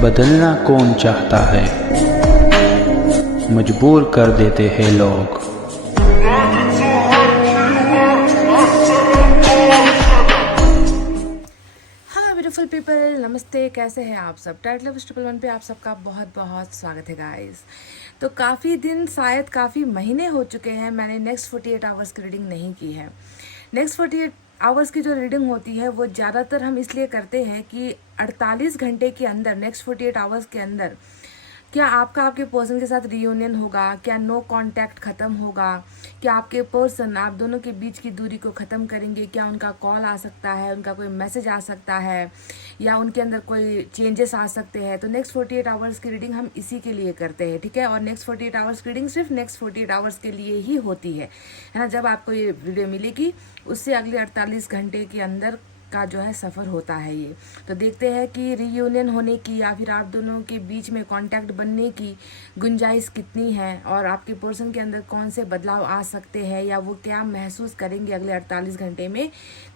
बदलना कौन चाहता है, मजबूर कर देते हैं लोग। हेलो ब्यूटीफुल पीपल, नमस्ते। कैसे हैं आप सब? टाइटल ऑफ ट्रिपल वन पे आप सबका बहुत बहुत स्वागत है गाइस। तो काफ़ी दिन, शायद काफ़ी महीने हो चुके हैं मैंने नेक्स्ट 48 आवर्स की रीडिंग नहीं की है। नेक्स्ट 48 आवर्स की जो रीडिंग होती है वो ज़्यादातर हम इसलिए करते हैं कि 48 घंटे के अंदर, नेक्स्ट 48 आवर्स के अंदर क्या आपका आपके पर्सन के साथ रियूनियन होगा, क्या नो कांटेक्ट ख़त्म होगा, क्या आपके पर्सन आप दोनों के बीच की दूरी को ख़त्म करेंगे, क्या उनका कॉल आ सकता है, उनका कोई मैसेज आ सकता है, या उनके अंदर कोई चेंजेस आ सकते हैं। तो नेक्स्ट 48 आवर्स की रीडिंग हम इसी के लिए करते हैं, ठीक है। और नेक्स्ट 48 आवर्स की रीडिंग सिर्फ नेक्स्ट 48 आवर्स के लिए ही होती है ना। जब आपको ये वीडियो मिलेगी उससे अगले 48 घंटे के अंदर का जो है सफ़र होता है ये। तो देखते हैं कि रीयूनियन होने की या फिर आप दोनों के बीच में कांटेक्ट बनने की गुंजाइश कितनी है, और आपके पर्सन के अंदर कौन से बदलाव आ सकते हैं, या वो क्या महसूस करेंगे अगले 48 घंटे में।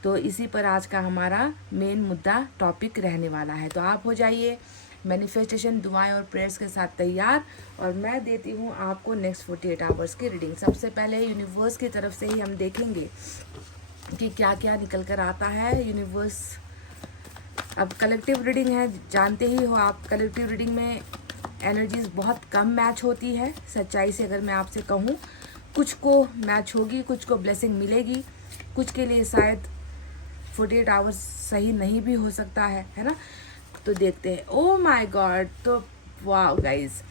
तो इसी पर आज का हमारा मेन मुद्दा टॉपिक रहने वाला है। तो आप हो जाइए मैनिफेस्टेशन, दुआएं और प्रेयर्स के साथ तैयार, और मैं देती हूँ आपको नेक्स्ट 48 आवर्स की रीडिंग। सबसे पहले यूनिवर्स की तरफ से ही हम देखेंगे कि क्या क्या निकल कर आता है यूनिवर्स। अब कलेक्टिव रीडिंग है, जानते ही हो आप, कलेक्टिव रीडिंग में एनर्जीज बहुत कम मैच होती है। सच्चाई से अगर मैं आपसे कहूँ, कुछ को मैच होगी, कुछ को ब्लेसिंग मिलेगी, कुछ के लिए शायद 48 आवर्स सही नहीं भी हो सकता है ना। तो देखते हैं। ओ माय गॉड, तो वाह गाइज,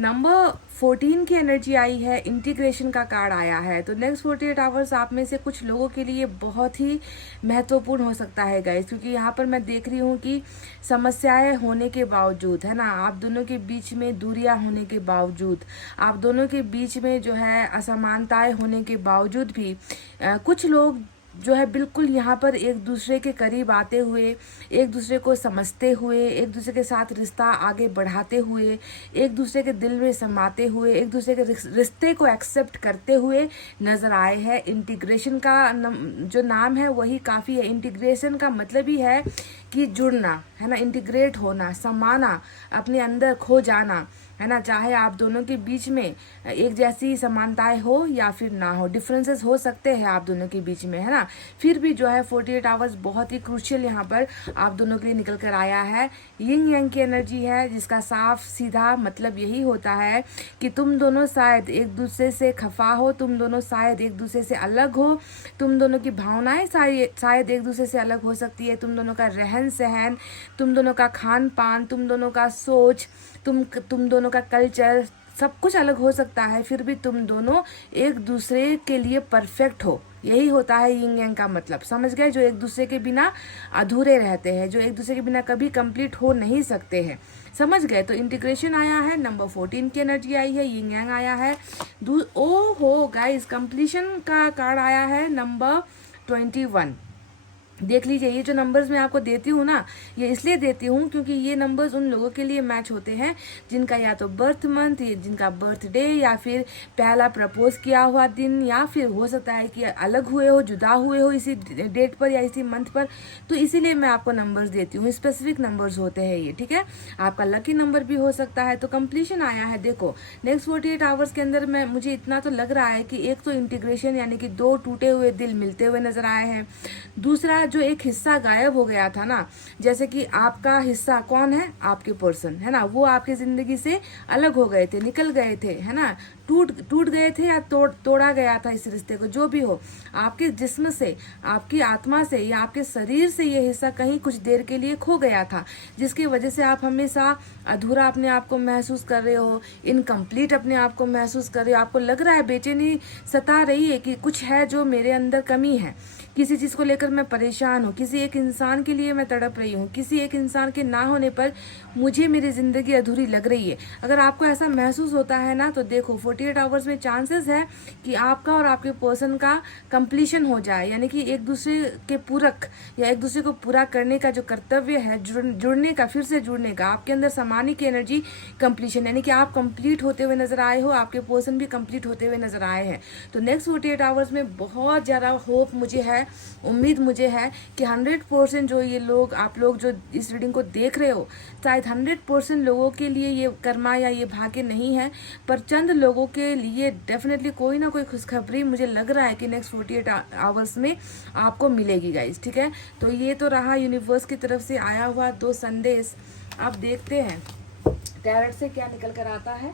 नंबर 14 की एनर्जी आई है, इंटीग्रेशन का कार्ड आया है। तो नेक्स्ट 48 आवर्स आप में से कुछ लोगों के लिए बहुत ही महत्वपूर्ण हो सकता है गाइस, क्योंकि यहाँ पर मैं देख रही हूँ कि समस्याएं होने के बावजूद, है ना, आप दोनों के बीच में दूरियां होने के बावजूद, आप दोनों के बीच में जो है असमानताएं होने के बावजूद भी कुछ लोग जो है बिल्कुल यहाँ पर एक दूसरे के करीब आते हुए, एक दूसरे को समझते हुए, एक दूसरे के साथ रिश्ता आगे बढ़ाते हुए, एक दूसरे के दिल में समाते हुए, एक दूसरे के रिश्ते को एक्सेप्ट करते हुए नज़र आए हैं। इंटीग्रेशन का जो नाम है वही काफ़ी है। इंटीग्रेशन का मतलब ही है कि जुड़ना, है ना, इंटीग्रेट होना, समाना, अपने अंदर खो जाना, है ना। चाहे आप दोनों के बीच में एक जैसी समानताएं हो या फिर ना हो, डिफरेंसेस हो सकते हैं आप दोनों के बीच में, है ना, फिर भी जो है 48 आवर्स बहुत ही क्रूशियल यहाँ पर आप दोनों के लिए निकल कर आया है। यिंग यांग की एनर्जी है, जिसका साफ सीधा मतलब यही होता है कि तुम दोनों शायद एक दूसरे से खफा हो, तुम दोनों शायद एक दूसरे से अलग हो, तुम दोनों की भावनाएं शायद एक दूसरे से अलग हो सकती है, तुम दोनों का रहन सहन, तुम दोनों का खान पान, तुम दोनों का सोच, तुम दोनों का कल्चर, सब कुछ अलग हो सकता है, फिर भी तुम दोनों एक दूसरे के लिए परफेक्ट हो। यही होता है यिंग यांग का मतलब, समझ गए? जो एक दूसरे के बिना अधूरे रहते हैं, जो एक दूसरे के बिना कभी कंप्लीट हो नहीं सकते हैं, समझ गए? तो इंटीग्रेशन आया है, नंबर 14 की एनर्जी आई है, यिंग यांग आया है। ओ हो गाइस, कंप्लीशन का कार्ड आया है, नंबर 21। देख लीजिए, ये जो नंबर्स मैं आपको देती हूँ ना, ये इसलिए देती हूँ क्योंकि ये नंबर्स उन लोगों के लिए मैच होते हैं जिनका या तो बर्थ मंथ, जिनका बर्थडे, या फिर पहला प्रपोज किया हुआ दिन, या फिर हो सकता है कि अलग हुए हो, जुदा हुए हो इसी डेट पर या इसी मंथ पर। तो इसीलिए मैं आपको नंबर्स देती हूँ, स्पेसिफिक नंबर्स होते हैं ये, ठीक है। आपका लकी नंबर भी हो सकता है। तो कंप्लीशन आया है। देखो, नेक्स्ट 48 आवर्स के अंदर मैं मुझे इतना तो लग रहा है कि एक तो इंटीग्रेशन, यानी कि दो टूटे हुए दिल मिलते हुए नजर आए हैं। दूसरा, जो एक हिस्सा गायब हो गया था ना, जैसे कि आपका हिस्सा कौन है, आपके पर्सन, है ना, वो आपकी जिंदगी से अलग हो गए थे, निकल गए थे, है ना, टूट गए थे, या तोड़ा गया था इस रिश्ते को, जो भी हो, आपके जिस्म से, आपकी आत्मा से, या आपके शरीर से ये हिस्सा कहीं कुछ देर के लिए खो गया था, जिसकी वजह से आप हमेशा अधूरा अपने आप को महसूस कर रहे हो, इनकम्प्लीट अपने आप को महसूस कर रहे हो। आपको लग रहा है, बेचैनी सता रही है कि कुछ है जो मेरे अंदर कमी है, किसी चीज़ को लेकर मैं परेशान हूँ, किसी एक इंसान के लिए मैं तड़प रही हूँ, किसी एक इंसान के ना होने पर मुझे मेरी ज़िंदगी अधूरी लग रही है। अगर आपको ऐसा महसूस होता है ना, तो देखो 48 आवर्स में चांसेस है कि आपका और आपके पर्सन का कंप्लीशन हो जाए, यानी कि एक दूसरे के पूरक या एक दूसरे को पूरा करने का जो कर्तव्य है, जुड़ने का, फिर से जुड़ने का, आपके अंदर समाने की एनर्जी, कंप्लीशन, यानी कि आप कंप्लीट होते हुए नजर आए हो, आपके पर्सन भी कंप्लीट होते हुए नजर आए हैं। तो नेक्स्ट 48 आवर्स में बहुत ज़्यादा होप मुझे है है, उम्मीद मुझे है कि 100% जो ये लोग, आप लोग जो इस रीडिंग को देख रहे हो, शायद 100% लोगों के लिए ये कर्मा या ये भाग्य नहीं है, पर चंद लोगों के लिए डेफिनेटली कोई ना कोई खुशखबरी मुझे लग रहा है कि नेक्स्ट 48 आवर्स में आपको मिलेगी गाइस। ठीक है, तो ये तो रहा यूनिवर्स की तरफ से आया हुआ 2 संदेश। अब देखते हैं टैरट से क्या निकल कर आता है।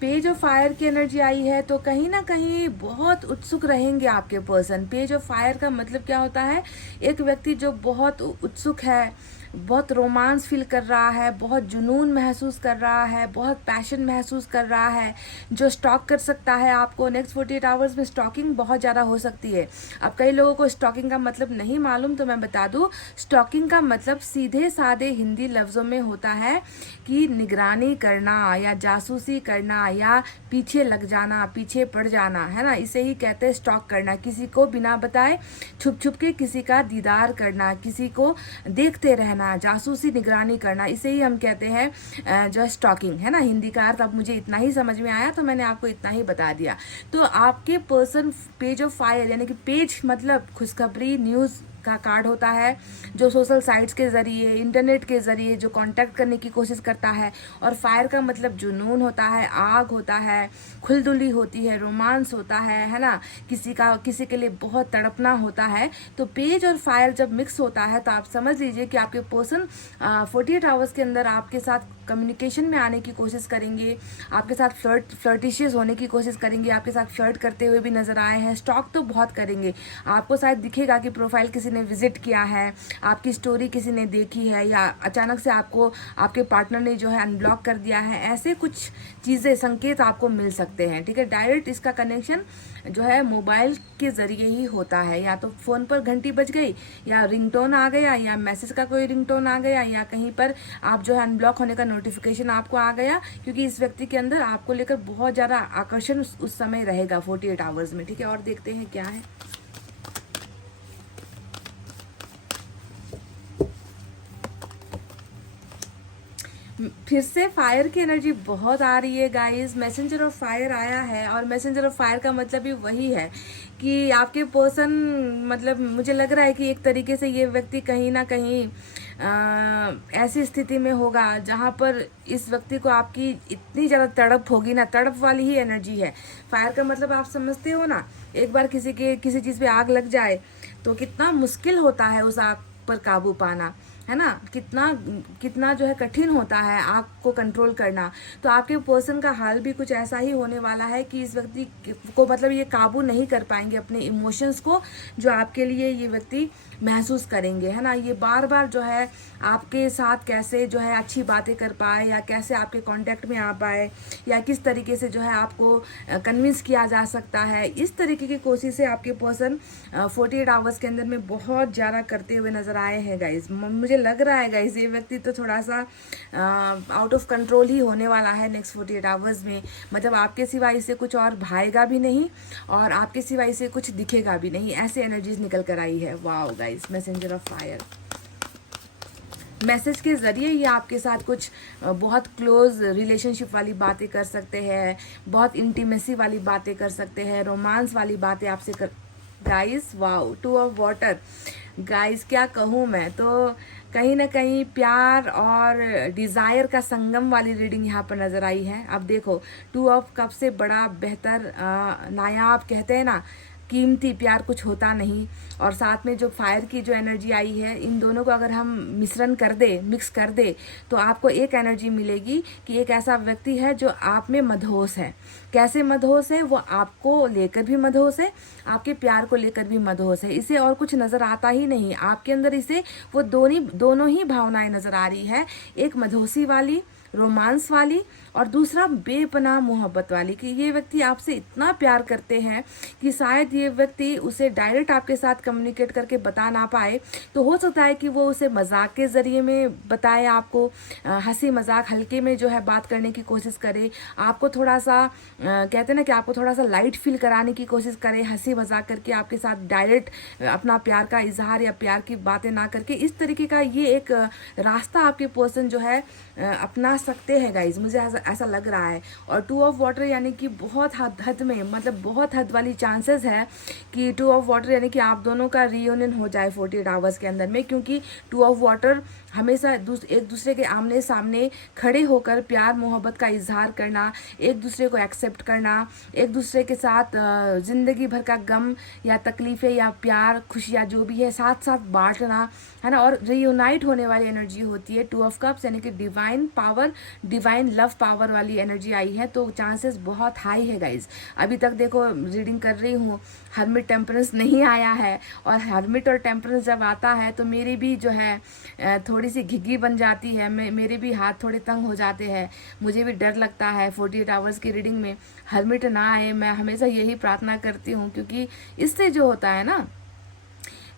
पेज ऑफ फायर की एनर्जी आई है, तो कहीं ना कहीं बहुत उत्सुक रहेंगे आपके पर्सन। पेज ऑफ फायर का मतलब क्या होता है? एक व्यक्ति जो बहुत उत्सुक है, बहुत रोमांस फील कर रहा है, बहुत जुनून महसूस कर रहा है, बहुत पैशन महसूस कर रहा है, जो स्टॉक कर सकता है आपको। नेक्स्ट 48 आवर्स में स्टॉकिंग बहुत ज़्यादा हो सकती है। अब कई लोगों को स्टॉकिंग का मतलब नहीं मालूम, तो मैं बता दूं, स्टॉकिंग का मतलब सीधे साधे हिंदी लफ्ज़ों में होता है कि निगरानी करना या जासूसी करना या पीछे लग जाना, पीछे पड़ जाना, है ना। इसे ही कहते हैं स्टॉक करना। किसी को बिना बताए छुप छुप के किसी का दीदार करना, किसी को देखते रहना, जासूसी निगरानी करना, इसे ही हम कहते हैं जो स्टॉकिंग, है ना। हिंदी का अर्थ अब मुझे इतना ही समझ में आया, तो मैंने आपको इतना ही बता दिया। तो आपके पर्सन पेज ऑफ फायर, यानी कि पेज मतलब खुशखबरी, न्यूज़ का कार्ड होता है, जो सोशल साइट्स के ज़रिए, इंटरनेट के ज़रिए जो कांटेक्ट करने की कोशिश करता है। और फायर का मतलब जुनून होता है, आग होता है, खुलदुली होती है, रोमांस होता है ना। किसी के लिए बहुत तड़पना होता है। तो पेज और फायर जब मिक्स होता है, तो आप समझ लीजिए कि आपके पर्सन 48 आवर्स के अंदर आपके साथ कम्युनिकेशन में आने की कोशिश करेंगे, आपके साथ फ्लर्टिशियस होने की कोशिश करेंगे, आपके साथ फ्लर्ट करते हुए भी नजर आए हैं। स्टॉक तो बहुत करेंगे। आपको शायद दिखेगा कि प्रोफाइल किसी ने विजिट किया है, आपकी स्टोरी किसी ने देखी है, या अचानक से आपको आपके पार्टनर ने जो है अनब्लॉक कर दिया है। ऐसे कुछ चीज़ें, संकेत आपको मिल सकते हैं। ठीक है, डायरेक्ट इसका कनेक्शन जो है मोबाइल के ज़रिए ही होता है। या तो फ़ोन पर घंटी बज गई, या रिंगटोन आ गया, या मैसेज का कोई रिंगटोन आ गया, या कहीं पर आप जो है अनब्लॉक होने का नोटिफिकेशन आपको आ गया, क्योंकि इस व्यक्ति के अंदर आपको लेकर बहुत ज़्यादा आकर्षण उस समय रहेगा 48 आवर्स में। ठीक है, और देखते हैं क्या है। फिर से फायर की एनर्जी बहुत आ रही है गाइस। मैसेंजर ऑफ फायर आया है, और मैसेंजर ऑफ फायर का मतलब भी वही है कि आपके पर्सन, मतलब मुझे लग रहा है कि एक तरीके से ये व्यक्ति कहीं ना कहीं ऐसी स्थिति में होगा जहाँ पर इस व्यक्ति को आपकी इतनी ज़्यादा तड़प होगी ना, तड़प वाली ही एनर्जी है। फायर का मतलब आप समझते हो ना, एक बार किसी चीज़ पे आग लग जाए तो कितना मुश्किल होता है उस आग पर काबू पाना, है ना। कितना जो है कठिन होता है आग को कंट्रोल करना। तो आपके पर्सन का हाल भी कुछ ऐसा ही होने वाला है कि इस व्यक्ति को, मतलब ये काबू नहीं कर पाएंगे अपने इमोशंस को, जो आपके लिए ये व्यक्ति महसूस करेंगे, है ना। ये बार बार जो है आपके साथ कैसे जो है अच्छी बातें कर पाए, या कैसे आपके कांटेक्ट में आ पाए, या किस तरीके से जो है आपको कन्विंस किया जा सकता है, इस तरीके की कोशिशें आपके पर्सन 48 आवर्स के अंदर में बहुत ज़्यादा करते हुए नजर आए हैं गाइज। मुझे लग रहा है गाइज ये व्यक्ति तो थोड़ा सा आउट ऑफ कंट्रोल ही होने वाला है नेक्स्ट 48 आवर्स में। मतलब आपके सिवा इसे कुछ और भाएगा भी नहीं, और आपके सिवा इसे कुछ दिखेगा भी नहीं। ऐसे एनर्जीज निकल कर आई है। Wow guys, messenger of fire. Message के ज़रिए ये आपके साथ कुछ बहुत क्लोज रिलेशनशिप वाली बातें कर सकते हैं, बहुत इंटीमेसी वाली बातें कर सकते हैं, रोमांस वाली बातें आपसे कर। Guys wow, 2 of water. Guys क्या कहूँ मैं, तो कहीं ना कहीं प्यार और डिज़ायर का संगम वाली रीडिंग यहाँ पर नज़र आई है। अब देखो, 2 ऑफ कप से बड़ा बेहतर नायाब, कहते हैं ना, कीमती प्यार कुछ होता नहीं। और साथ में जो फायर की जो एनर्जी आई है, इन दोनों को अगर हम मिश्रण कर दे, मिक्स कर दे, तो आपको एक एनर्जी मिलेगी कि एक ऐसा व्यक्ति है जो आप में मदहोश है। कैसे मदहोश है? वो आपको लेकर भी मदहोश है, आपके प्यार को लेकर भी मदहोश है। इसे और कुछ नज़र आता ही नहीं आपके अंदर, इसे वो दोनों ही भावनाएं नज़र आ रही है। एक मदहोशी वाली, रोमांस वाली, और दूसरा बेपनाह मोहब्बत वाली, कि ये व्यक्ति आपसे इतना प्यार करते हैं कि शायद ये व्यक्ति उसे डायरेक्ट आपके साथ कम्युनिकेट करके बता ना पाए, तो हो सकता है कि वो उसे मजाक के ज़रिए में बताए आपको, हंसी मजाक हल्के में जो है बात करने की कोशिश करे, आपको थोड़ा सा कहते हैं ना कि आपको थोड़ा सा लाइट फील कराने की कोशिश करे, हंसी मजाक करके आपके साथ डायरेक्ट अपना प्यार का इजहार या प्यार की बातें ना करके, इस तरीके का ये एक रास्ता आपके पर्सन जो है अपना सकते हैं गाइज, मुझे ऐसा लग रहा है। और 2 ऑफ वाटर यानी कि बहुत हद में, मतलब बहुत हद वाली चांसेस है कि 2 ऑफ वाटर यानी कि आप दोनों का रियूनियन हो जाए 48 आवर्स के अंदर में, क्योंकि 2 ऑफ वाटर हमेशा एक दूसरे के आमने सामने खड़े होकर प्यार मोहब्बत का इजहार करना, एक दूसरे को एक्सेप्ट करना, एक दूसरे के साथ ज़िंदगी भर का गम या तकलीफ़ें या प्यार खुशियाँ जो भी है साथ साथ बांटना, है ना। और रीयूनाइट होने वाली एनर्जी होती है 2 ऑफ कप्स, यानी कि divine power, divine love power वाली एनर्जी आई है, तो चांसेस बहुत हाई है गाइज। अभी तक देखो रीडिंग कर रही हूँ, हर्मिट टेम्परेंस नहीं आया है, और हर्मिट और टेम्परेंस जब आता है तो मेरी भी जो है थोड़ी सी घिघी बन जाती है, मेरे भी हाथ थोड़े तंग हो जाते हैं, मुझे भी डर लगता है 48 आवर्स की रीडिंग में हर्मिट ना आए। मैं हमेशा यही प्रार्थना करती हूँ, क्योंकि इससे जो होता है ना,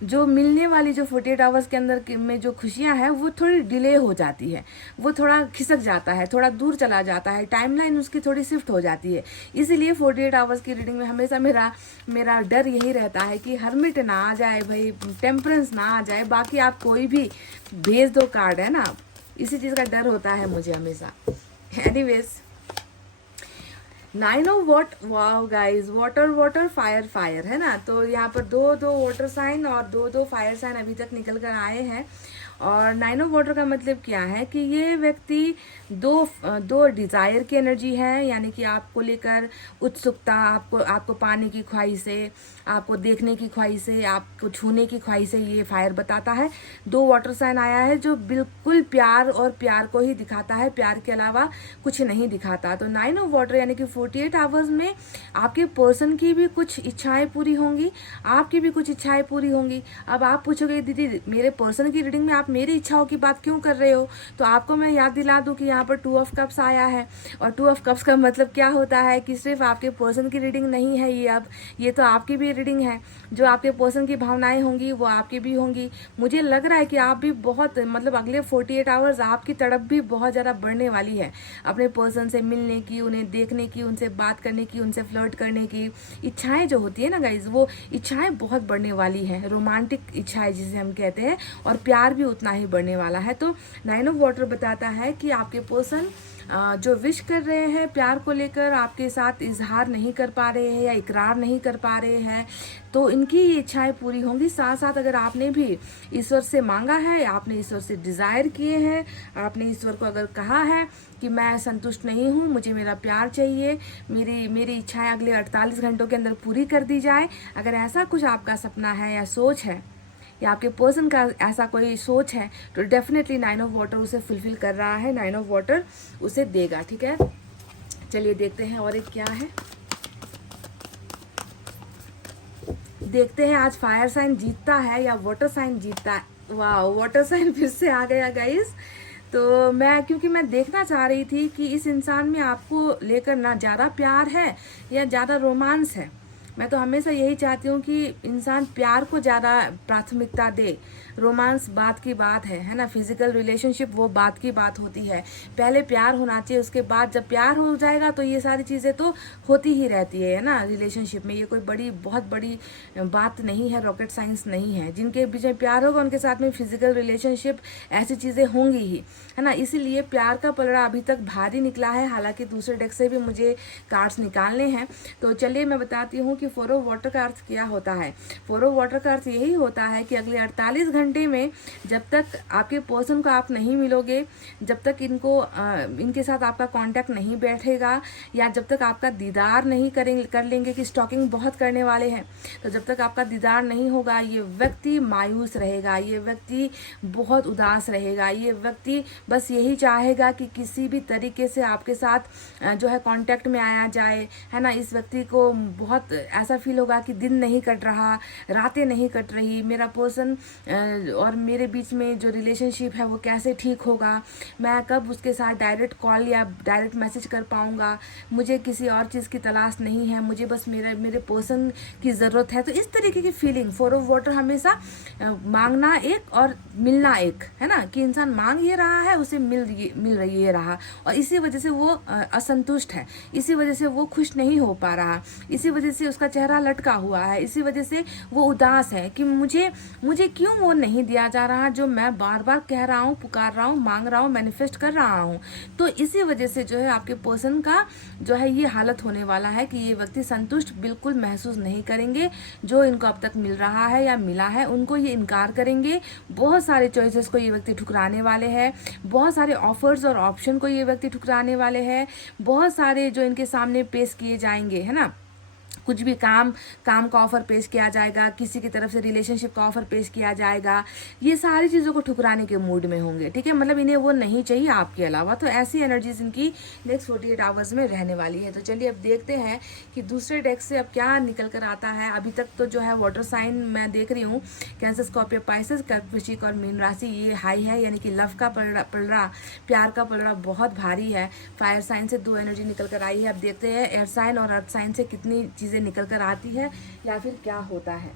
जो मिलने वाली जो 48 आवर्स के अंदर में जो खुशियां हैं वो थोड़ी डिले हो जाती है, वो थोड़ा खिसक जाता है, थोड़ा दूर चला जाता है, टाइमलाइन उसकी थोड़ी शिफ्ट हो जाती है। इसीलिए 48 आवर्स की रीडिंग में हमेशा मेरा डर यही रहता है कि हर्मिट ना आ जाए भाई, टेम्परेंस ना आ जाए, बाकी आप कोई भी भेज दो कार्ड, है ना, इसी चीज़ का डर होता है मुझे हमेशा। Anyways, 9 of what, wow guys, water water fire fire, है ना। तो यहाँ पर दो वाटर साइन और दो फायर साइन अभी तक निकल कर आए हैं। और 9 ऑफ वाटर का मतलब क्या है कि ये व्यक्ति दो डिज़ायर की एनर्जी है, यानी कि आपको लेकर उत्सुकता, आपको पाने की ख्वाहिशें, आपको देखने की ख्वाहिशें, आपको छूने की ख्वाहिशें, ये फायर बताता है। 2 वाटर साइन आया है जो बिल्कुल प्यार और प्यार को ही दिखाता है, प्यार के अलावा कुछ नहीं दिखाता। तो 9 ऑफ वाटर यानी कि 48 आवर्स में आपके पर्सन की भी कुछ इच्छाएं पूरी होंगी, आपकी भी कुछ इच्छाएं पूरी होंगी। अब आप पूछोगे दीदी मेरे पर्सन की रीडिंग में आप मेरी इच्छाओं की बात क्यों कर रहे हो, तो आपको मैं याद दिला दूं कि यहाँ पर 2 ऑफ कप्स आया है, और 2 ऑफ कप्स का मतलब क्या होता है कि सिर्फ आपके पर्सन की रीडिंग नहीं है ये, अब ये तो आपकी भी रीडिंग है। जो आपके पर्सन की भावनाएं होंगी वो आपकी भी होंगी। मुझे लग रहा है कि आप भी बहुत, मतलब अगले 48 आवर्स आपकी तड़प भी बहुत ज़्यादा बढ़ने वाली है अपने पर्सन से मिलने की, उन्हें देखने की, उनसे बात करने की, उनसे फ्लर्ट करने की इच्छाएं जो होती है ना गाइज, वो इच्छाएं बहुत बढ़ने वाली है, रोमांटिक इच्छाएं जिसे हम कहते हैं, और प्यार भी उतना ही बढ़ने वाला है। तो 9 ऑफ वाटर बताता है कि आपके पर्सन जो विश कर रहे हैं प्यार को लेकर, आपके साथ इजहार नहीं कर पा रहे हैं या इकरार नहीं कर पा रहे हैं, तो इनकी ये इच्छाएं पूरी होंगी। साथ साथ अगर आपने भी ईश्वर से मांगा है, आपने ईश्वर से डिज़ायर किए हैं, आपने ईश्वर को अगर कहा है कि मैं संतुष्ट नहीं हूँ, मुझे मेरा प्यार चाहिए, मेरी इच्छाएं अगले 48 घंटों के अंदर पूरी कर दी जाए, अगर ऐसा कुछ आपका सपना है या सोच है, या आपके पर्सन का ऐसा कोई सोच है, तो डेफिनेटली 9 ऑफ वाटर उसे फुलफिल कर रहा है, 9 ऑफ वाटर उसे देगा। ठीक है, चलिए देखते हैं और एक क्या है, देखते हैं आज फायर साइन जीतता है या वाटर साइन जीतता है। वाह, वाटर साइन फिर से आ गया गाइस। तो क्योंकि मैं देखना चाह रही थी कि इस इंसान में आपको लेकर ना ज़्यादा प्यार है या ज़्यादा रोमांस है। मैं तो हमेशा यही चाहती हूँ कि इंसान प्यार को ज़्यादा प्राथमिकता दे, रोमांस बात की बात है ना, फिजिकल रिलेशनशिप वो बात की बात होती है, पहले प्यार होना चाहिए, उसके बाद जब प्यार हो जाएगा तो ये सारी चीज़ें तो होती ही रहती है ना रिलेशनशिप में, ये कोई बहुत बड़ी बात नहीं है, रॉकेट साइंस नहीं है। जिनके बीच में प्यार होगा उनके साथ में फिजिकल रिलेशनशिप ऐसी चीज़ें होंगी ही, है ना। इसीलिए प्यार का पलड़ा अभी तक भारी निकला है, हालांकि दूसरे डेक से भी मुझे कार्ड्स निकालने हैं। तो चलिए मैं बताती हूँ कि 4 ऑफ वाटर का अर्थ क्या होता है। 4 ऑफ वाटर का अर्थ यही होता है कि अगले 48 घंटे में जब तक आपके पर्सन को आप नहीं मिलोगे, जब तक इनके साथ आपका कांटेक्ट नहीं बैठेगा, या जब तक आपका दीदार नहीं कर लेंगे कि स्टॉकिंग बहुत करने वाले हैं, तो जब तक आपका दीदार नहीं होगा ये व्यक्ति मायूस रहेगा, ये व्यक्ति बहुत उदास रहेगा, ये व्यक्ति बस यही चाहेगा कि किसी भी तरीके से आपके साथ जो है कांटेक्ट में आया जाए, है ना। इस व्यक्ति को बहुत ऐसा फील होगा कि दिन नहीं कट रहा, रातें नहीं कट रही, मेरा पर्सन और मेरे बीच में जो रिलेशनशिप है वो कैसे ठीक होगा, मैं कब उसके साथ डायरेक्ट कॉल या डायरेक्ट मैसेज कर पाऊँगा, मुझे किसी और चीज़ की तलाश नहीं है, मुझे बस मेरे पर्सन की ज़रूरत है। तो इस तरीके की फीलिंग, 4 ऑफ वाटर हमेशा मांगना एक और मिलना एक, है ना, कि इंसान मांग ये रहा है, उसे मिल रही ये रहा, और इसी वजह से वो असंतुष्ट है, इसी वजह से वो खुश नहीं हो पा रहा, इसी वजह से उसका चेहरा लटका हुआ है, इसी वजह से वो उदास है कि मुझे क्यों वो नहीं दिया जा रहा जो मैं बार बार कह रहा हूँ, पुकार रहा हूँ, मांग रहा हूँ, मैनिफेस्ट कर रहा हूँ। तो इसी वजह से जो है आपके पर्सन का जो है ये हालत होने वाला है कि ये व्यक्ति संतुष्ट बिल्कुल महसूस नहीं करेंगे, जो इनको अब तक मिल रहा है या मिला है उनको ये इनकार करेंगे, बहुत सारे चॉइसेस को ये व्यक्ति ठुकराने वाले हैं, बहुत सारे ऑफर्स और ऑप्शन को ये व्यक्ति ठुकराने वाले हैं, बहुत सारे जो इनके सामने पेश किए जाएंगे, है ना, कुछ भी काम का ऑफर पेश किया जाएगा, किसी की तरफ से रिलेशनशिप का ऑफर पेश किया जाएगा, ये सारी चीज़ों को ठुकराने के मूड में होंगे, ठीक है, मतलब इन्हें वो नहीं चाहिए आपके अलावा। तो ऐसी एनर्जीज इनकी नेक्स्ट 48 आवर्स में रहने वाली है। तो चलिए अब देखते हैं कि दूसरे डेक से अब क्या निकल कर आता है। अभी तक तो जो है वाटर साइन मैं देख रही हूँ, कैंसर, स्कॉर्पियो, पाइसेस, कर्क, वृश्चिक और मीन राशि, ये हाई है, यानी कि लव का पलड़ा, प्यार का पलड़ा बहुत भारी है। फायर साइन से 2 एनर्जी निकल कर आई है। अब देखते हैं एयर साइन और अर्थ साइन से कितनी चीज़ें निकल कर आती है या फिर क्या होता है।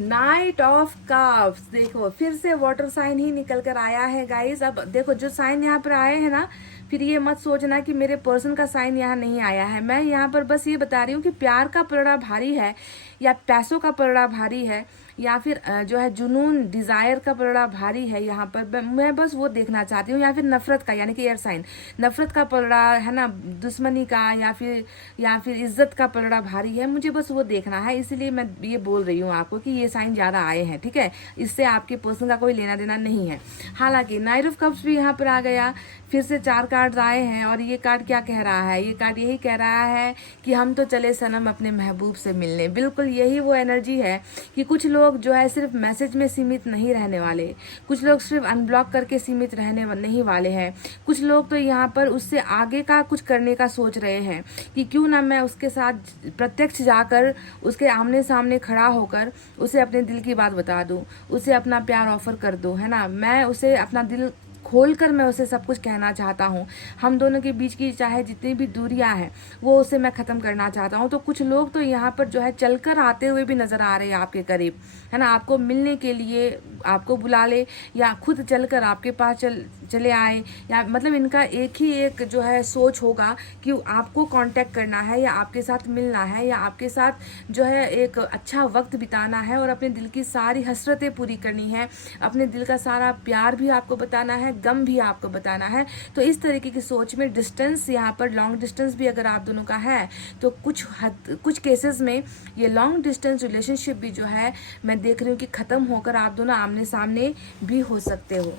नाइट ऑफ कप्स, देखो फिर से वाटर साइन ही निकल कर आया है गाइस। अब देखो जो साइन यहाँ पर आए हैं ना, फिर ये मत सोचना कि मेरे पर्सन का साइन यहाँ नहीं आया है। मैं यहाँ पर बस ये बता रही हूँ कि प्यार का पलड़ा भारी है या पैसों का पलड़ा भारी है या फिर जो है जुनून, डिजायर का पलड़ा भारी है। यहाँ पर मैं बस वो देखना चाहती हूँ, या फिर नफरत का, यानी कि एयर साइन, नफरत का पलड़ा है ना, दुश्मनी का या फिर इज्जत का पलड़ा भारी है, मुझे बस वो देखना है, इसीलिए मैं ये बोल रही हूँ आपको कि ये साइन ज्यादा आए हैं, ठीक है, इससे आपके पर्सन का कोई लेना देना नहीं है। हालांकि नाइट ऑफ कप्स भी यहाँ पर आ गया, फिर से 4 कार्ड आए हैं, और ये कार्ड क्या कह रहा है, ये कार्ड यही कह रहा है कि हम तो चले सनम अपने महबूब से मिलने। बिल्कुल यही वो एनर्जी है कि कुछ लोग जो है सिर्फ मैसेज में सीमित नहीं रहने वाले, कुछ लोग सिर्फ अनब्लॉक करके सीमित रहने नहीं वाले हैं, कुछ लोग तो यहाँ पर उससे आगे का कुछ करने का सोच रहे हैं कि क्यों ना मैं उसके साथ प्रत्यक्ष जाकर उसके आमने सामने खड़ा होकर उसे अपने दिल की बात बता दूं, उसे अपना प्यार ऑफर कर दूं, है ना, मैं उसे अपना दिल खोलकर मैं उसे सब कुछ कहना चाहता हूँ। हम दोनों के बीच की चाहे जितनी भी दूरियां हैं वो उसे मैं ख़त्म करना चाहता हूँ। तो कुछ लोग तो यहाँ पर जो है चलकर आते हुए भी नज़र आ रहे हैं आपके करीब, है ना, आपको मिलने के लिए आपको बुला ले या खुद चलकर आपके पास चले आए, या मतलब इनका एक ही एक जो है सोच होगा कि आपको कांटेक्ट करना है या आपके साथ मिलना है या आपके साथ जो है एक अच्छा वक्त बिताना है और अपने दिल की सारी हसरतें पूरी करनी है, अपने दिल का सारा प्यार भी आपको बताना है, गम भी आपको बताना है। तो इस तरीके की सोच में डिस्टेंस, यहाँ पर लॉन्ग डिस्टेंस भी अगर आप दोनों का है तो कुछ केसेस में ये लॉन्ग डिस्टेंस रिलेशनशिप भी जो है मैं देख रही हूँ कि ख़त्म होकर आप दोनों आमने सामने भी हो सकते हो।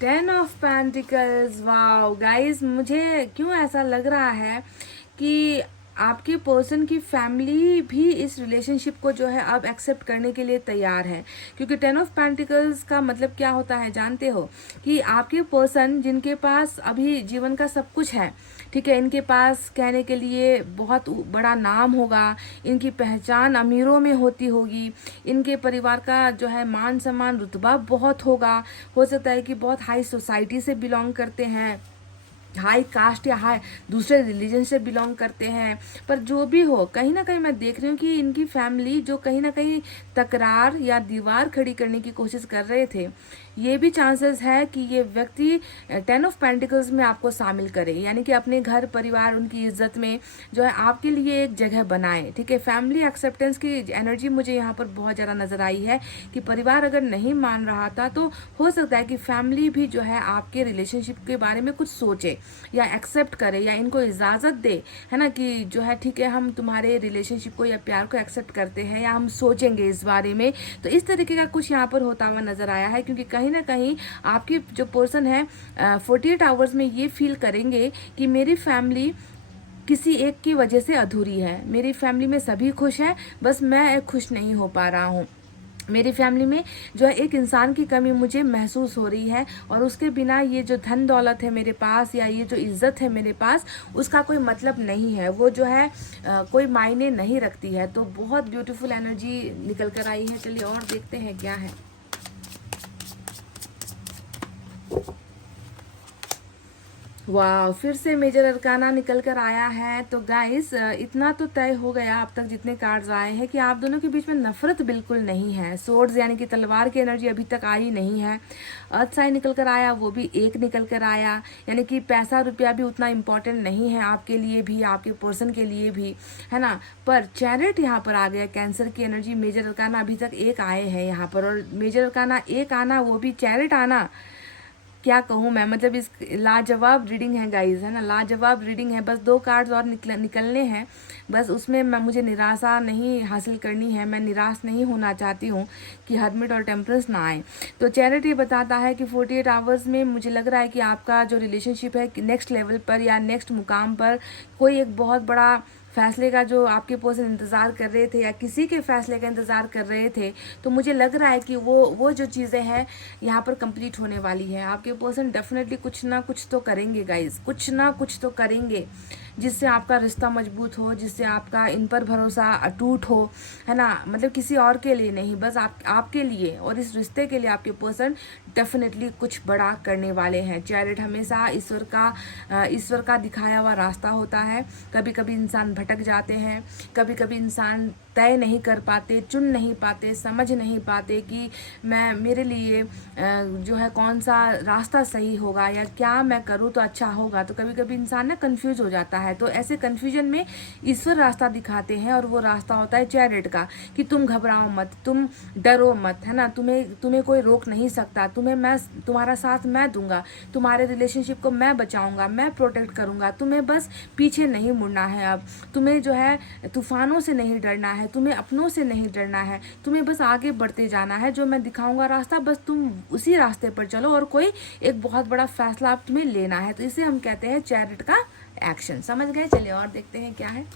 Ten of pentacles, wow guys, मुझे क्यों ऐसा लग रहा है कि आपके पर्सन की फैमिली भी इस रिलेशनशिप को जो है अब एक्सेप्ट करने के लिए तैयार है, क्योंकि 10 ऑफ पेंटिकल्स का मतलब क्या होता है जानते हो, कि आपके पर्सन जिनके पास अभी जीवन का सब कुछ है, ठीक है, इनके पास कहने के लिए बहुत बड़ा नाम होगा, इनकी पहचान अमीरों में होती होगी, इनके परिवार का जो है मान सम्मान रुतबा बहुत होगा, हो सकता है कि बहुत हाई सोसाइटी से बिलोंग करते हैं, हाई कास्ट या हाई दूसरे रिलीजन से बिलोंग करते हैं, पर जो भी हो कहीं ना कहीं मैं देख रही हूँ कि इनकी फैमिली जो कहीं ना कहीं तकरार या दीवार खड़ी करने की कोशिश कर रहे थे, ये भी चांसेस है कि ये व्यक्ति 10 ऑफ पेंटिकल्स में आपको शामिल करे, यानी कि अपने घर परिवार उनकी इज्जत में जो है आपके लिए एक जगह बनाए। ठीक है, फैमिली एक्सेप्टेंस की एनर्जी मुझे यहाँ पर बहुत ज़्यादा नजर आई है कि परिवार अगर नहीं मान रहा था तो हो सकता है कि फैमिली भी जो है आपके रिलेशनशिप के बारे में कुछ सोचे या एक्सेप्ट करे या इनको इजाज़त दे, है ना, कि जो है ठीक है हम तुम्हारे रिलेशनशिप को या प्यार को एक्सेप्ट करते हैं या हम सोचेंगे इस बारे में। तो इस तरीके का कुछ यहाँ पर होता हुआ नजर आया है, क्योंकि कहीं ना कहीं आपकी जो पर्सन है 48 आवर्स में ये फील करेंगे कि मेरी फैमिली किसी एक की वजह से अधूरी है, मेरी फैमिली में सभी खुश हैं, बस मैं खुश नहीं हो पा रहा हूँ, मेरी फैमिली में जो है एक इंसान की कमी मुझे महसूस हो रही है और उसके बिना ये जो धन दौलत है मेरे पास या ये जो इज्जत है मेरे पास उसका कोई मतलब नहीं है, वो जो है कोई मायने नहीं रखती है। तो बहुत ब्यूटीफुल एनर्जी निकल कर आई है। चलिए और देखते हैं क्या है। वाह, फिर से मेजर अरकाना निकल कर आया है। तो गाइस इतना तो तय हो गया अब तक जितने कार्ड्स आए हैं कि आप दोनों के बीच में नफरत बिल्कुल नहीं है। सोर्ड्स यानी कि तलवार की एनर्जी अभी तक आई नहीं है। अर्थ साइन निकल कर आया, वो भी एक निकल कर आया, यानी कि पैसा रुपया भी उतना इम्पोर्टेंट नहीं है आपके लिए भी, आपके पर्सन के लिए भी, है ना। पर चैरिट यहाँ पर आ गया, कैंसर की एनर्जी। मेजर अरकाना अभी तक एक आए हैं यहाँ पर, और मेजर अरकाना एक आना, वो भी चैरिट आना, क्या कहूँ मैं, मतलब इस लाजवाब रीडिंग है गाइज, है ना, लाजवाब रीडिंग है। बस 2 कार्ड्स और निकलने हैं, बस उसमें मुझे निराशा नहीं हासिल करनी है, मैं निराश नहीं होना चाहती हूँ कि हर्मिट और टेम्परेंस ना आए। तो चैरिटी बताता है कि 48 आवर्स में मुझे लग रहा है कि आपका जो रिलेशनशिप है नेक्स्ट लेवल पर या नेक्स्ट मुकाम पर कोई एक बहुत बड़ा फैसले का जो आपके पर्सन इंतज़ार कर रहे थे या किसी के फैसले का इंतज़ार कर रहे थे, तो मुझे लग रहा है कि वो जो चीज़ें हैं यहाँ पर कंप्लीट होने वाली है। आपके पर्सन डेफिनेटली कुछ ना कुछ तो करेंगे गाइज, कुछ ना कुछ तो करेंगे जिससे आपका रिश्ता मजबूत हो, जिससे आपका इन पर भरोसा अटूट हो, है ना। मतलब किसी और के लिए नहीं, बस आपके लिए और इस रिश्ते के लिए आपके पर्सन डेफिनेटली कुछ बड़ा करने वाले हैं। चैरिट हमेशा ईश्वर का दिखाया हुआ रास्ता होता है। कभी कभी इंसान भटक जाते हैं, कभी कभी इंसान तय नहीं कर पाते, चुन नहीं पाते, समझ नहीं पाते कि मेरे लिए जो है कौन सा रास्ता सही होगा या क्या मैं करूँ तो अच्छा होगा। तो कभी कभी इंसान ना कंफ्यूज हो जाता है। तो ऐसे कंफ्यूजन में ईश्वर रास्ता दिखाते हैं, और वो रास्ता होता है चैरिट का, कि तुम घबराओ मत, तुम डरो मत, है ना, तुम्हें कोई रोक नहीं सकता, तुम्हारा साथ मैं दूंगा, तुम्हारे रिलेशनशिप को मैं बचाऊंगा, मैं प्रोटेक्ट करूंगा, तुम्हें बस पीछे नहीं मुड़ना है। अब तुम्हें जो है तूफानों से नहीं डरना है, तुम्हें अपनों से नहीं डरना है, तुम्हें बस आगे बढ़ते जाना है। जो मैं दिखाऊंगा रास्ता, बस तुम उसी रास्ते पर चलो, और कोई एक बहुत बड़ा फैसला आप तुम्हें लेना है। तो इसे हम कहते हैं चैरिट का एक्शन। समझ गए? चलिए और देखते हैं क्या है।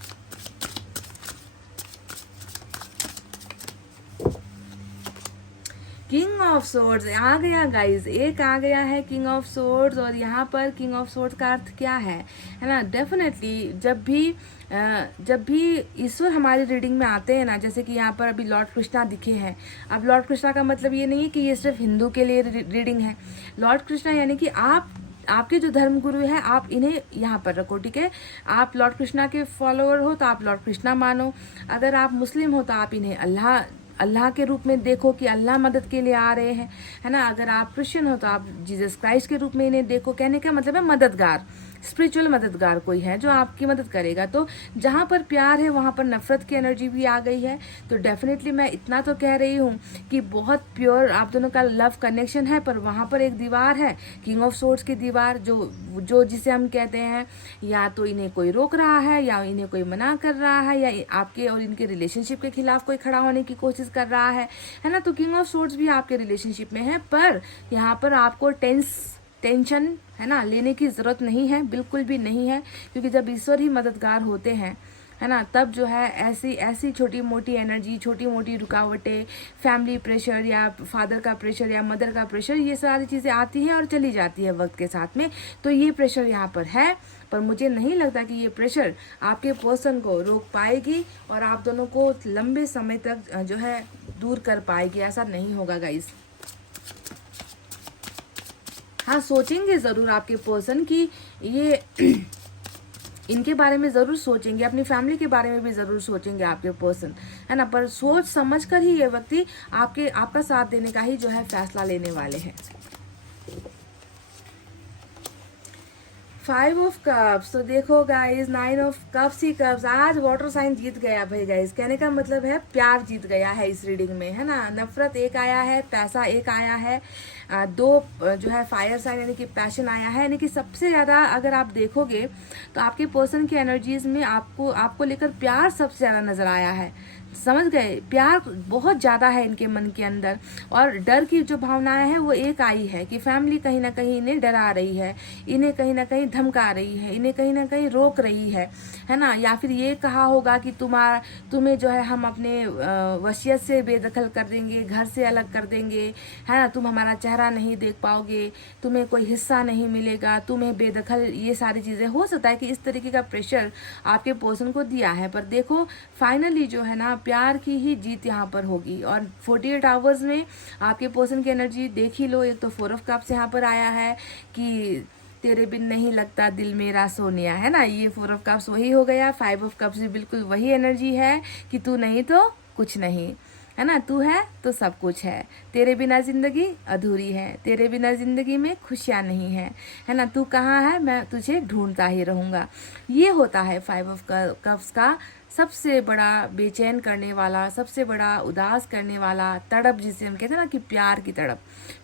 किंग ऑफ सोर्ड्स आ गया गाइज, एक आ गया है किंग ऑफ सोर्ड्स। और यहाँ पर किंग ऑफ सोर्ड्स का अर्थ क्या है ना। डेफिनेटली जब भी ईश्वर हमारी रीडिंग में आते हैं ना, जैसे कि यहाँ पर अभी लॉर्ड कृष्णा दिखे हैं। अब लॉर्ड कृष्णा का मतलब ये नहीं है कि ये सिर्फ हिंदू के लिए रीडिंग है। लॉर्ड कृष्णा यानी कि आपके जो धर्म गुरु है आप इन्हें यहाँ पर रखो, ठीक है। आप लॉर्ड कृष्णा के फॉलोअर हो तो आप लॉर्ड कृष्णा मानो। अगर आप मुस्लिम हो तो आप इन्हें अल्लाह के रूप में देखो कि अल्लाह मदद के लिए आ रहे हैं, है ना। अगर आप क्रिश्चियन हो तो आप जीसस क्राइस्ट के रूप में इन्हें देखो। कहने का मतलब है मददगार, स्पिरिचुअल मददगार कोई है जो आपकी मदद करेगा। तो जहाँ पर प्यार है वहाँ पर नफरत की एनर्जी भी आ गई है। तो डेफिनेटली मैं इतना तो कह रही हूँ कि बहुत प्योर आप दोनों का लव कनेक्शन है, पर वहाँ पर एक दीवार है, किंग ऑफ सोर्ड्स की दीवार, जो जिसे हम कहते हैं या तो इन्हें कोई रोक रहा है या इन्हें कोई मना कर रहा है या आपके और इनके रिलेशनशिप के खिलाफ कोई खड़ा होने की कोशिश कर रहा है ना। तो किंग ऑफ सोर्ड्स भी आपके रिलेशनशिप में है, पर यहाँ पर आपको टेंशन है ना लेने की जरूरत नहीं है, बिल्कुल भी नहीं है। क्योंकि जब ईश्वर ही मददगार होते हैं, है ना, तब जो है ऐसी छोटी मोटी एनर्जी, छोटी मोटी रुकावटें, फैमिली प्रेशर या फादर का प्रेशर या मदर का प्रेशर, ये सारी चीज़ें आती हैं और चली जाती है वक्त के साथ में। तो ये प्रेशर यहाँ पर है, पर मुझे नहीं लगता कि ये प्रेशर आपके पर्सन को रोक पाएगी और आप दोनों को लंबे समय तक जो है दूर कर पाएगी। ऐसा नहीं होगा गाइस। हाँ, सोचेंगे ज़रूर आपके पर्सन कि ये इनके बारे में ज़रूर सोचेंगे, अपनी फैमिली के बारे में भी ज़रूर सोचेंगे आपके पर्सन, है ना। पर सोच समझ कर ही ये व्यक्ति आपका साथ देने का ही जो है फैसला लेने वाले हैं। 5 ऑफ कप्स, तो देखो guys 9 of cups he cups. आज वाटर साइन जीत गया भाई गाइज, कहने का मतलब है प्यार जीत गया है इस रीडिंग में, है ना। नफरत एक आया है, पैसा एक आया है, दो जो है फायर साइन यानी कि पैशन आया है। यानी कि सबसे ज़्यादा अगर आप देखोगे तो आपके पर्सन की एनर्जीज में आपको लेकर प्यार सबसे ज़्यादा नज़र आया है। समझ गए, प्यार बहुत ज़्यादा है इनके मन के अंदर। और डर की जो भावनाएं हैं वो एक आई है कि फैमिली कहीं ना कहीं इन्हें डरा रही है, इन्हें कहीं ना कहीं धमका रही है, इन्हें कहीं ना कहीं रोक रही है ना। या फिर ये कहा होगा कि तुम्हें जो है हम अपने वसीयत से बेदखल कर देंगे, घर से अलग कर देंगे, है ना। तुम हमारा चेहरा नहीं देख पाओगे, तुम्हें कोई हिस्सा नहीं मिलेगा, तुम्हें बेदखल, ये सारी चीज़ें हो सकता है कि इस तरीके का प्रेशर आपके पर्सन को दिया है। पर देखो फाइनली जो है ना प्यार की ही जीत यहाँ पर होगी। और 48 आवर्स में आपके पर्सन की एनर्जी देख ही लो। एक तो 4 ऑफ कप्स यहाँ पर आया है कि तेरे बिन नहीं लगता दिल मेरा सोनिया, है ना। ये 4 ऑफ कप्स वही हो गया। 5 ऑफ कप्स भी बिल्कुल वही एनर्जी है कि तू नहीं तो कुछ नहीं, है ना। तू है तो सब कुछ है, तेरे बिना जिंदगी अधूरी है, तेरे बिना जिंदगी में खुशियाँ नहीं है ना। तू कहाँ है, मैं तुझे ढूंढता ही रहूँगा। ये होता है 5 ऑफ कप्स का सबसे बड़ा बेचैन करने वाला, सबसे बड़ा उदास करने वाला तड़प, जिसे हम कहते हैं ना कि प्यार की तड़प,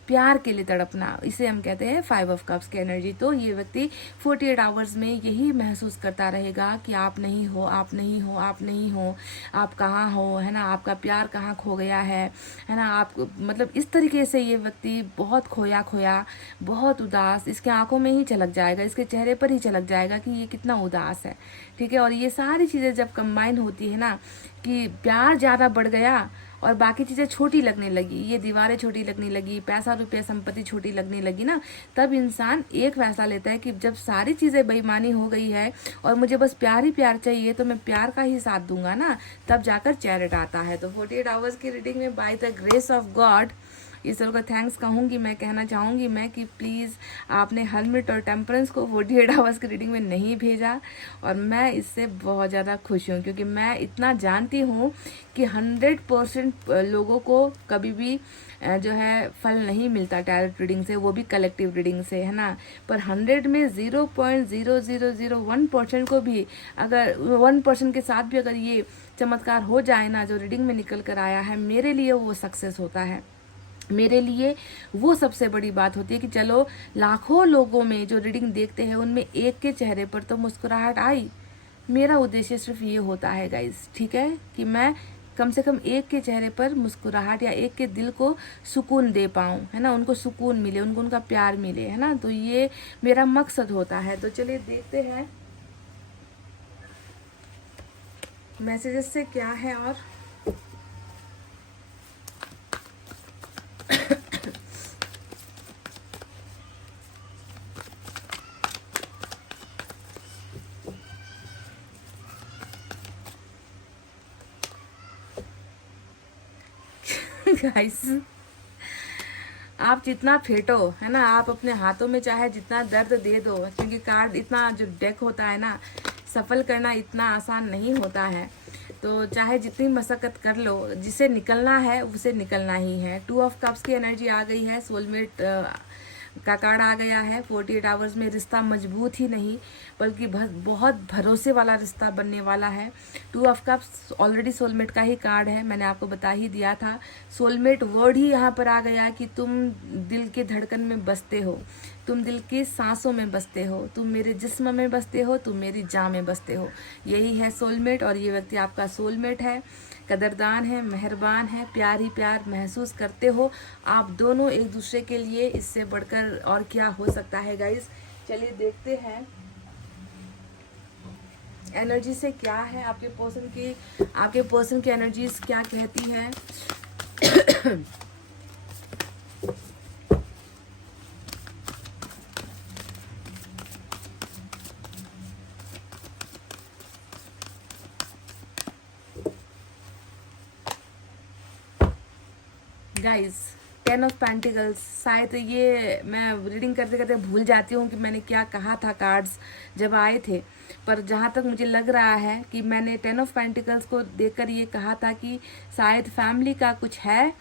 प्यार के लिए तड़पना, इसे हम कहते हैं 5 ऑफ कप्स की एनर्जी। तो ये व्यक्ति 48 आवर्स में यही महसूस करता रहेगा कि आप नहीं हो, आप नहीं हो, आप नहीं हो, आप कहाँ हो, है ना। आपका प्यार कहाँ खो गया है ना। आप मतलब इस तरीके से ये व्यक्ति बहुत खोया खोया, बहुत उदास, इसके आंखों में ही झलक जाएगा, इसके चेहरे पर ही झलक जाएगा कि ये कितना उदास है, ठीक है। और ये सारी चीज़ें जब कंबाइन होती है ना कि प्यार ज़्यादा बढ़ गया और बाकी चीज़ें छोटी लगने लगी, ये दीवारें छोटी लगने लगी, पैसा रुपये संपत्ति छोटी लगने लगी ना, तब इंसान एक फैसला लेता है कि जब सारी चीज़ें बेईमानी हो गई है और मुझे बस प्यार ही प्यार चाहिए तो मैं प्यार का ही साथ दूंगा ना, तब जाकर चैरिट आता है। तो 48 आवर्स की रीडिंग में by the grace of God ईश्वर को थैंक्स कहूँगी, मैं कहना चाहूँगी मैं कि प्लीज़ आपने हर्मिट और टेम्परेंस को 48 आवर्स की रीडिंग में नहीं भेजा। और मैं इससे बहुत ज़्यादा खुश हूँ क्योंकि मैं इतना जानती हूँ कि 100% लोगों को कभी भी जो है फल नहीं मिलता टैरोट रीडिंग से, वो भी कलेक्टिव रीडिंग से, है ना। पर 100 में 0.0001% को भी अगर 1% के साथ भी अगर ये चमत्कार हो जाए ना जो रीडिंग में निकल कर आया है, मेरे लिए वो सक्सेस होता है। मेरे लिए वो सबसे बड़ी बात होती है कि चलो लाखों लोगों में जो रीडिंग देखते हैं उनमें एक के चेहरे पर तो मुस्कुराहट आई। मेरा उद्देश्य सिर्फ ये होता है गाइस, ठीक है, कि मैं कम से कम एक के चेहरे पर मुस्कुराहट या एक के दिल को सुकून दे पाऊँ, है ना, उनको सुकून मिले, उनको उनका प्यार मिले, है ना। तो ये मेरा मकसद होता है। तो चलिए देखते हैं मैसेजेस से क्या है। और गाइस आप जितना फेंटो, है ना, आप अपने हाथों में चाहे जितना दर्द दे दो, क्योंकि कार्ड इतना जो डेक होता है ना, सफल करना इतना आसान नहीं होता है। तो चाहे जितनी मशक्कत कर लो, जिसे निकलना है उसे निकलना ही है। 2 ऑफ कप्स की एनर्जी आ गई है, सोलमेट का कार्ड आ गया है। 48 आवर्स में रिश्ता मजबूत ही नहीं बल्कि बहुत भरोसे वाला रिश्ता बनने वाला है। 2 ऑफ कप्स ऑलरेडी सोलमेट का ही कार्ड है, मैंने आपको बता ही दिया था। सोलमेट वर्ड ही यहाँ पर आ गया कि तुम दिल के धड़कन में बसते हो, तुम दिल की सांसों में बसते हो, तुम मेरे जिस्म में बसते हो, तुम मेरी जान में बसते हो। यही है सोलमेट और ये व्यक्ति आपका सोलमेट है। कदरदान है, मेहरबान है, प्यार ही प्यार महसूस करते हो आप दोनों एक दूसरे के लिए। इससे बढ़कर और क्या हो सकता है गाइस। चलिए देखते हैं एनर्जी से क्या है आपके पर्सन की एनर्जीज क्या कहती है। गाइस 10 ऑफ पेंटिकल्स, शायद ये मैं रीडिंग करते करते भूल जाती हूँ कि मैंने क्या कहा था कार्ड्स जब आए थे, पर जहाँ तक मुझे लग रहा है कि मैंने 10 ऑफ पेंटिकल्स को देखकर ये कहा था कि शायद फैमिली का कुछ है,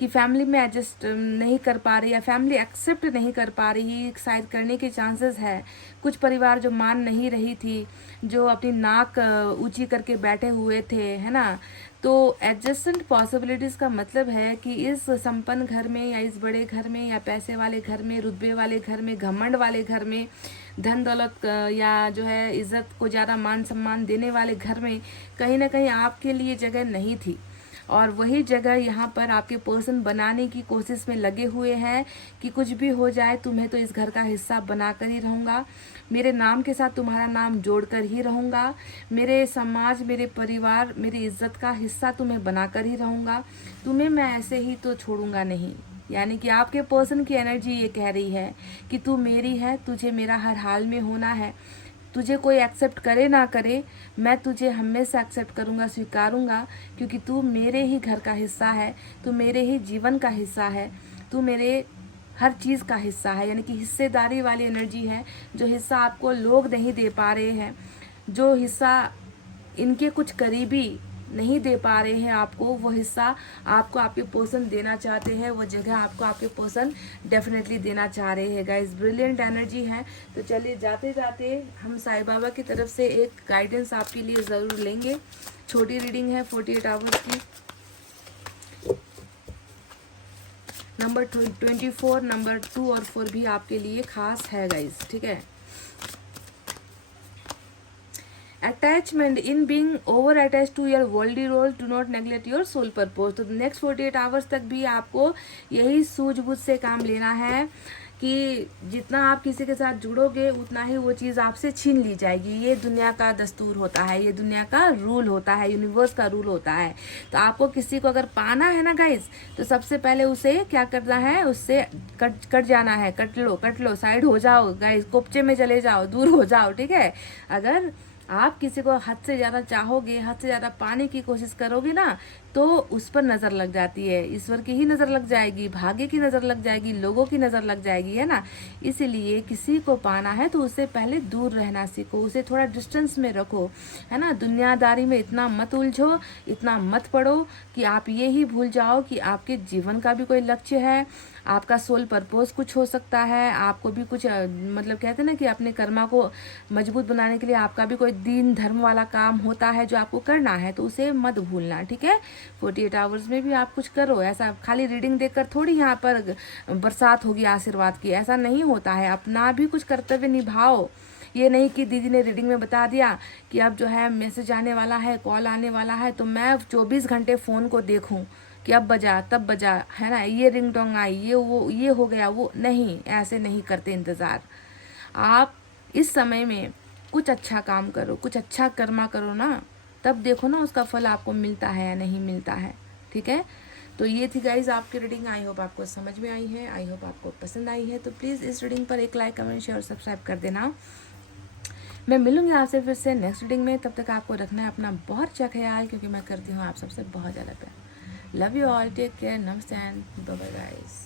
कि फैमिली में एडजस्ट नहीं कर पा रही या फैमिली एक्सेप्ट नहीं कर पा रही, शायद करने के चांसेस है। कुछ परिवार जो मान नहीं रही थी, जो अपनी नाक ऊंची करके बैठे हुए थे, है ना। तो एडजस्टेंट पॉसिबिलिटीज़ का मतलब है कि इस संपन्न घर में या इस बड़े घर में या पैसे वाले घर में, रुतबे वाले घर में, घमंड वाले घर में, धन दौलत या जो है इज्जत को ज़्यादा मान सम्मान देने वाले घर में कहीं ना कहीं आपके लिए जगह नहीं थी। और वही जगह यहाँ पर आपके पर्सन बनाने की कोशिश में लगे हुए हैं कि कुछ भी हो जाए तुम्हें तो इस घर का हिस्सा बनाकर ही रहूँगा, मेरे नाम के साथ तुम्हारा नाम जोड़कर ही रहूँगा, मेरे समाज, मेरे परिवार, मेरी इज्जत का हिस्सा तुम्हें बनाकर ही रहूँगा, तुम्हें मैं ऐसे ही तो छोड़ूंगा नहीं। यानी कि आपके पर्सन की एनर्जी ये कह रही है कि तू मेरी है, तुझे मेरा हर हाल में होना है, तुझे कोई एक्सेप्ट करे ना करे, मैं तुझे हमेशा एक्सेप्ट करूँगा, स्वीकारूँगा, क्योंकि तू मेरे ही घर का हिस्सा है, तू मेरे ही जीवन का हिस्सा है, तू मेरे हर चीज़ का हिस्सा है। यानी कि हिस्सेदारी वाली एनर्जी है, जो हिस्सा आपको लोग नहीं दे पा रहे हैं, जो हिस्सा इनके कुछ करीबी नहीं दे पा रहे हैं आपको, वो हिस्सा आपको आपके पर्सन देना चाहते हैं, वो जगह आपको आपके पर्सन डेफिनेटली देना चाह रहे हैं। गाइस ब्रिलियंट एनर्जी है। तो चलिए जाते जाते हम साईं बाबा की तरफ से एक गाइडेंस आपके लिए ज़रूर लेंगे। छोटी रीडिंग है 48 आवर्स की। नंबर 24, नंबर 2 और 4 भी आपके लिए खास है गाइस, ठीक है। Attachment in being over attach to your worldly role, do not neglect your soul purpose. तो नेक्स्ट 48 आवर्स तक भी आपको यही सूझबूझ से काम लेना है कि जितना आप किसी के साथ जुड़ोगे उतना ही वो चीज़ आपसे छीन ली जाएगी। ये दुनिया का दस्तूर होता है, ये दुनिया का रूल होता है, यूनिवर्स का रूल होता है। तो आपको किसी को अगर पाना है ना गाइस, तो सबसे पहले उसे क्या करना है, उससे कट जाना है। कट लो, साइड हो जाओ गाइस, कोपचे में चले जाओ, दूर हो जाओ, ठीक है। अगर आप किसी को हद से ज़्यादा चाहोगे, हद से ज़्यादा पाने की कोशिश करोगे ना, तो उस पर नज़र लग जाती है, ईश्वर की ही नज़र लग जाएगी, भाग्य की नज़र लग जाएगी, लोगों की नज़र लग जाएगी, है ना। इसीलिए किसी को पाना है तो उससे पहले दूर रहना सीखो, उसे थोड़ा डिस्टेंस में रखो, है ना। दुनियादारी में इतना मत उलझो, इतना मत पड़ो कि आप ये ही भूल जाओ कि आपके जीवन का भी कोई लक्ष्य है, आपका सोल पर्पस कुछ हो सकता है, आपको भी कुछ मतलब कहते हैं ना कि अपने कर्मा को मजबूत बनाने के लिए आपका भी कोई दीन धर्म वाला काम होता है जो आपको करना है, तो उसे मत भूलना, ठीक है। 48 आवर्स में भी आप कुछ करो, ऐसा खाली रीडिंग देखकर थोड़ी यहाँ पर बरसात होगी आशीर्वाद की, ऐसा नहीं होता है। अपना भी कुछ कर्तव्य निभाओ। ये नहीं कि दीदी ने रीडिंग में बता दिया कि अब जो है मैसेज आने वाला है, कॉल आने वाला है, तो मैं 24 घंटे फ़ोन को देखूं कि अब बजा तब बजा, है ना, ये रिंगटोंग आई, ये हो गया, वो नहीं, ऐसे नहीं करते इंतज़ार। आप इस समय में कुछ अच्छा काम करो, कुछ अच्छा कर्मा करो ना, तब देखो ना उसका फल आपको मिलता है या नहीं मिलता है, ठीक है। तो ये थी गाइज आपकी रीडिंग। आई होप आपको समझ में आई है, आई होप आपको पसंद आई है। तो प्लीज़ इस रीडिंग पर एक लाइक, कमेंट, शेयर और सब्सक्राइब कर देना। मैं मिलूंगी आपसे फिर से नेक्स्ट रीडिंग में। तब तक आपको रखना है अपना बहुत अच्छा ख्याल, क्योंकि मैं करती हूँ आप सबसे बहुत ज़्यादा प्यार। Love you all, take care, namaste and bye bye guys.